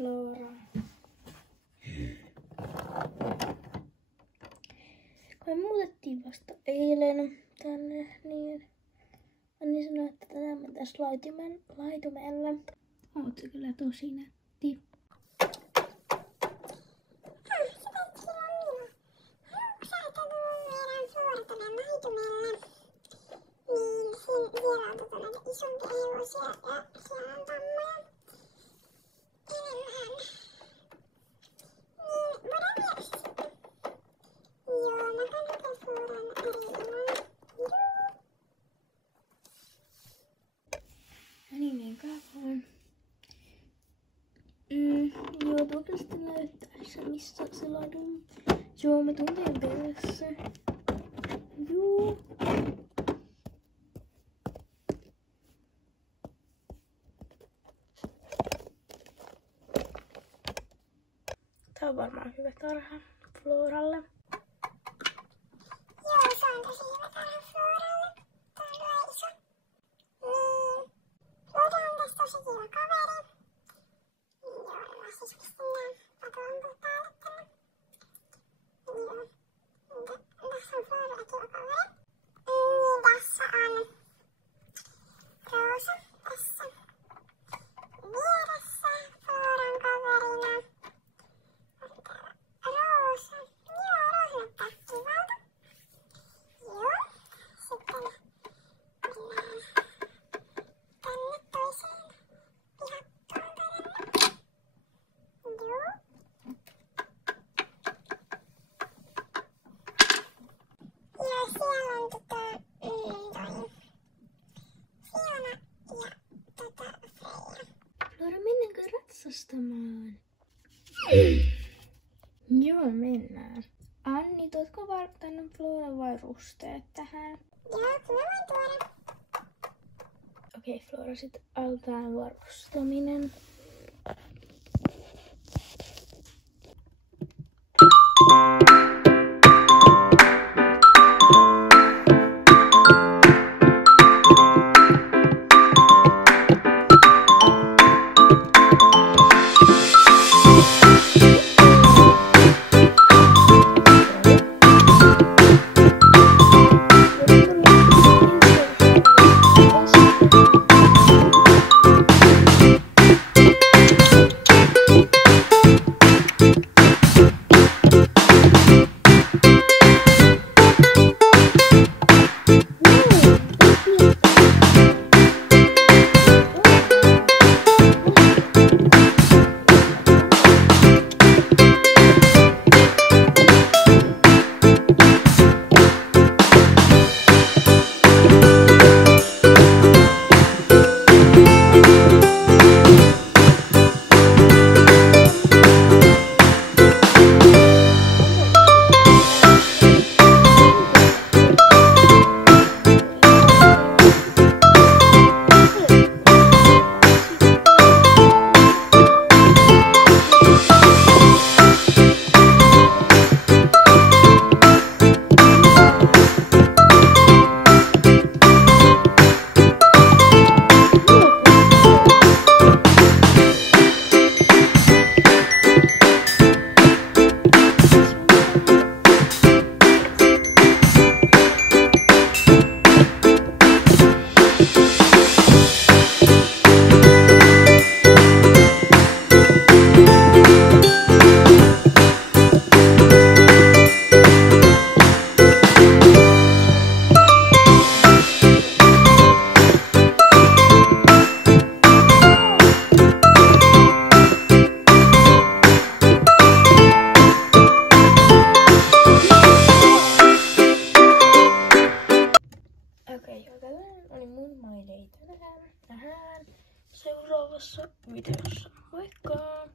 Flora. Kun me muutettiin vasta eilen tänne, niin Anni sanoi, että tänään mentäis laitumelle. Oot se kyllä tosi nätti. Siellä on näitä isompia hevosia ja siellä on tammoja enemmän. Niin, voidaan viedä se sitten. Joo, mä käyn lukea Floran reunaan. Ja niin, menkää vaan. Joo, tuolla sitten näyttäessä, missä se ladun. Joo, mä tuun teidän perässä. Joo. Tää on varmaan hyvä tarha Floralle. Joo, se on tosi hyvä tarha Floralle. Tää on hyvä iso. Niin. Flora on tässä tosi kiva kaveri. Joo, mä siis pistän nää patoamput päälle tänne. Joo. Tässä on Floralla kiva kaveri. Niin, tässä on Rosa tässä vieressä Floran kaverina. Roosa. Joo, Roosa näyttää kivalta. Joo. Sitten mennään tänne toiseen pihattoon tänne. Joo. Ja siellä on toi Fiona ja Freija. Flora, mennäänkö ratsastamaan? Joo, mennään. Anni, tuotko tänne Flora vai rusteet tähän? Joo, kyllä voin tuoda. Okei, Flora, sit alkaa varustaminen. Nähdään seuraavassa videossa. Moikka!